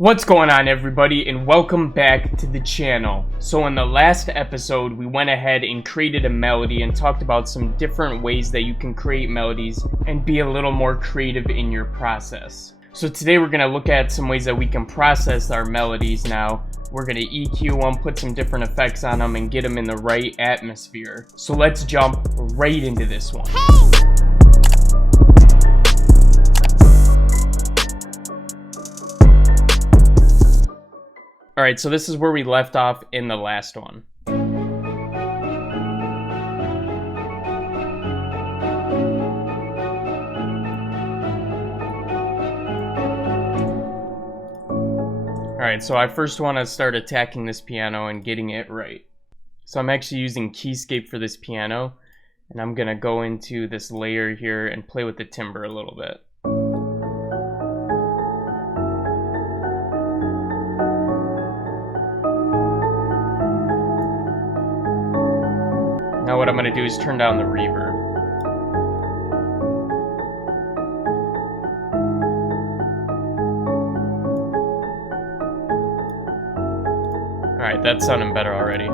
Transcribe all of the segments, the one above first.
What's going on, everybody, and welcome back to the channel. So in the last episode, we went ahead and created a melody and talked about some different ways that you can create melodies and be a little more creative in your process. So today we're going to look at some ways that we can process our melodies now. We're going to EQ them, put some different effects on them, and get them in the right atmosphere. So let's jump right into this one. Alright, so this is where we left off in the last one. Alright, so I first want to start attacking this piano and getting it right. So I'm actually using Keyscape for this piano, and I'm going to go into this layer here and play with the timbre a little bit. Now what I'm going to do is turn down the reverb. Alright, that's sounding better already.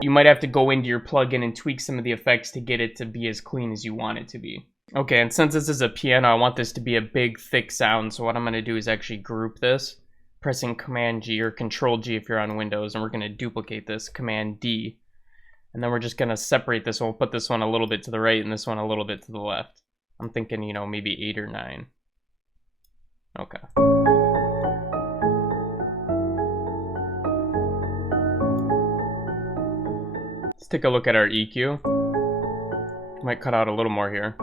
You might have to go into your plugin and tweak some of the effects to get it to be as clean as you want it to be. Okay, and since this is a piano, I want this to be a big, thick sound, so what I'm going to do is actually group this, pressing Command G or Control G if you're on Windows, and we're going to duplicate this, Command D. And then we're just going to separate this one. We'll put this one a little bit to the right and this one a little bit to the left. I'm thinking, you know, maybe 8 or 9. Okay. Let's take a look at our EQ. Might cut out a little more here.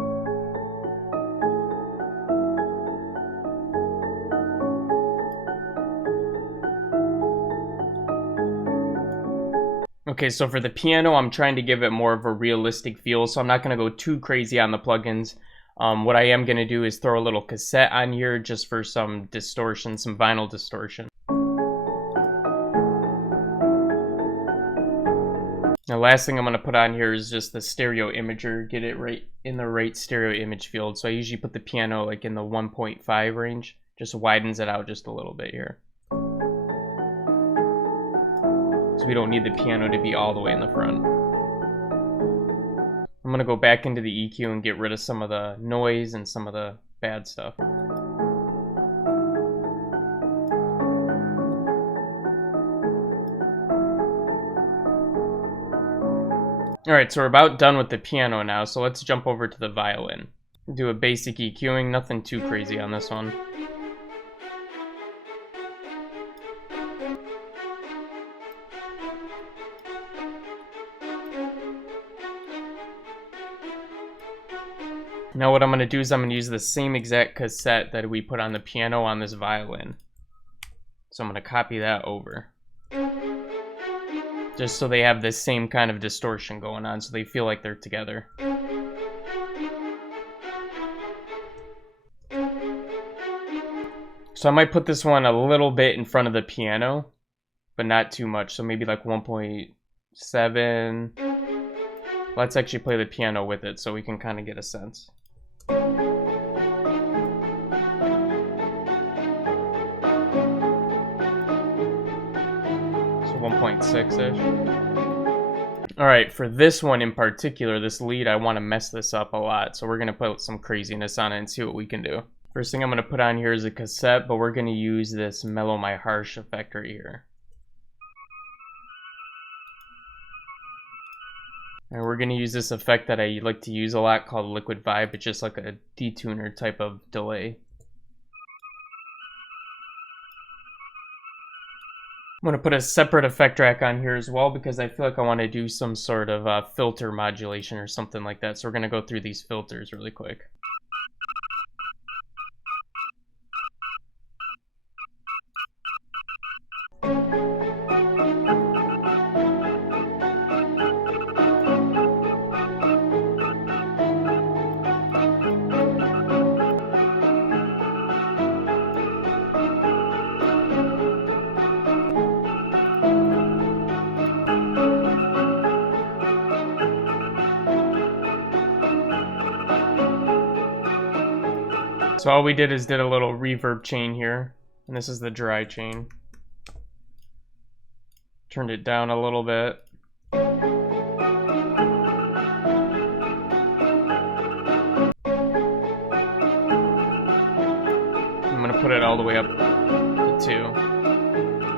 Okay, so for the piano, I'm trying to give it more of a realistic feel, so I'm not going to go too crazy on the plugins. What I am going to do is throw a little cassette on here just for some distortion, some vinyl distortion. The last thing I'm going to put on here is just the stereo imager, get it right in the right stereo image field. So I usually put the piano like in the 1.5 range, just widens it out just a little bit here. So we don't need the piano to be all the way in the front. I'm going to go back into the EQ and get rid of some of the noise and some of the bad stuff. Alright, so we're about done with the piano now, so let's jump over to the violin. Do a basic EQing, nothing too crazy on this one. Now what I'm going to do is I'm going to use the same exact cassette that we put on the piano on this violin. So I'm going to copy that over. Just so they have this same kind of distortion going on, so they feel like they're together. So I might put this one a little bit in front of the piano, but not too much. So maybe like 1.7. Let's actually play the piano with it so we can kind of get a sense. So 1.6-ish. Alright, for this one in particular, this lead, I want to mess this up a lot. So we're going to put some craziness on it and see what we can do. First thing I'm going to put on here is a cassette, but we're going to use this Mellow My Harsh effect right here. And we're going to use this effect that I like to use a lot called Liquid Vibe. It's just like a detuner type of delay. I'm going to put a separate effect track on here as well because I feel like I want to do some sort of filter modulation or something like that. So we're going to go through these filters really quick. So all we did is did a little reverb chain here. And this is the dry chain. Turned it down a little bit. I'm gonna put it all the way up to 2.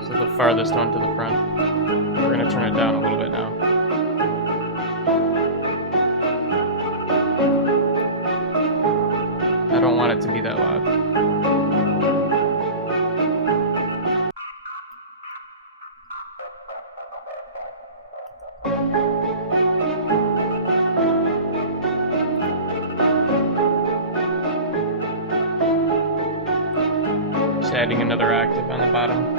So the farthest one to the front. We're gonna turn it down a little bit now. I don't want it to be that loud. Just adding another octave on the bottom.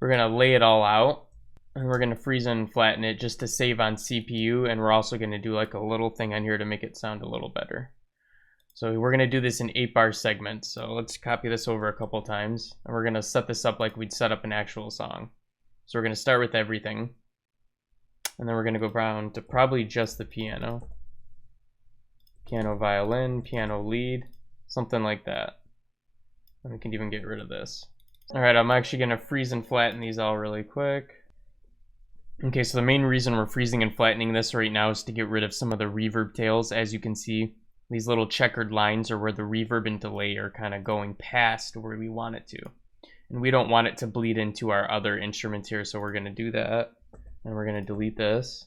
We're gonna lay it all out, and we're gonna freeze and flatten it just to save on CPU, and we're also gonna do like a little thing on here to make it sound a little better. So we're gonna do this in 8-bar segments. So let's copy this over a couple times, and we're gonna set this up like we'd set up an actual song. So we're gonna start with everything, and then we're gonna go down to probably just the piano. Piano, violin, piano, lead, something like that. And we can even get rid of this. All right, I'm actually gonna freeze and flatten these all really quick. Okay, so the main reason we're freezing and flattening this right now is to get rid of some of the reverb tails. As you can see, these little checkered lines are where the reverb and delay are kind of going past where we want it to. And we don't want it to bleed into our other instruments here, so we're gonna do that. And we're gonna delete this,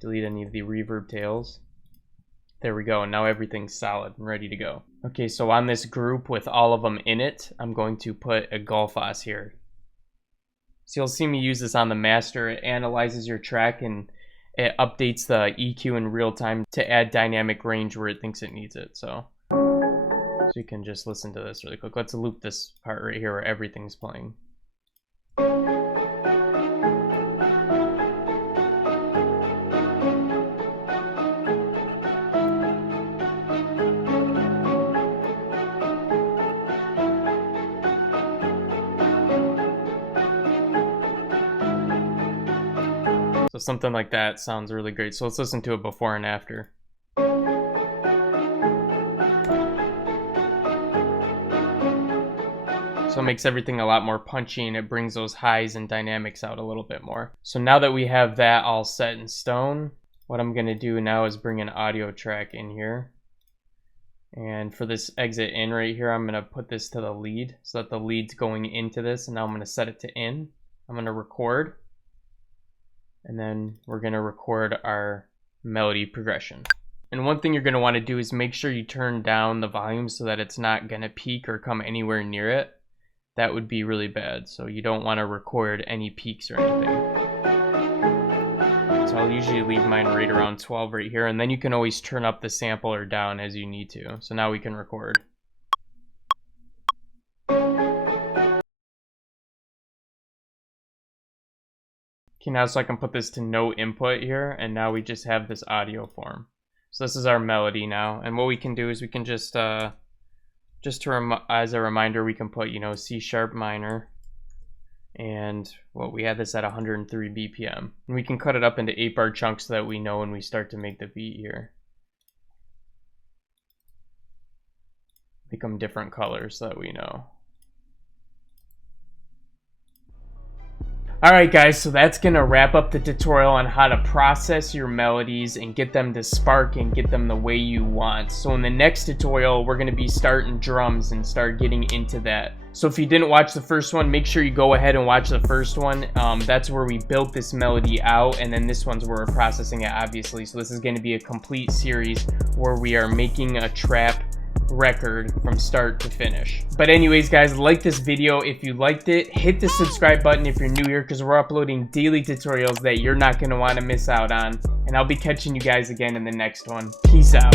delete any of the reverb tails. There we go, and now everything's solid and ready to go. Okay, so on this group with all of them in it, I'm going to put a Golfos here. So you'll see me use this on the master. It analyzes your track and it updates the EQ in real time to add dynamic range where it thinks it needs it. So you can just listen to this really quick. Let's loop this part right here where everything's playing. So something like that sounds really great. So let's listen to it before and after. So it makes everything a lot more punchy, and it brings those highs and dynamics out a little bit more. So now that we have that all set in stone, what I'm gonna do now is bring an audio track in here. And for this exit in right here, I'm gonna put this to the lead so that the lead's going into this, and now I'm gonna set it to in. I'm gonna record. And then we're gonna record our melody progression. And one thing you're gonna wanna do is make sure you turn down the volume so that it's not gonna peak or come anywhere near it. That would be really bad. So you don't wanna record any peaks or anything. So I'll usually leave mine right around 12 right here, and then you can always turn up the sample or down as you need to. So now we can record. Okay, now so I can put this to no input here, and now we just have this audio form. So this is our melody now, and what we can do is we can just as a reminder, we can put, you know, C sharp minor, and we had this at 103 BPM. And we can cut it up into 8-bar chunks so that we know when we start to make the beat here. Make them different colors so that we know. Alright guys, so that's gonna wrap up the tutorial on how to process your melodies and get them to spark and get them the way you want. So in the next tutorial, we're gonna be starting drums and start getting into that. So if you didn't watch the first one, make sure you go ahead and watch the first one. That's where we built this melody out, and then this one's where we're processing it, obviously. So this is gonna be a complete series where we are making a trap record from start to finish. But anyways guys, like this video if you liked it. Hit the subscribe button if you're new here, because we're uploading daily tutorials that you're not going to want to miss out on. And I'll be catching you guys again in the next one. Peace out.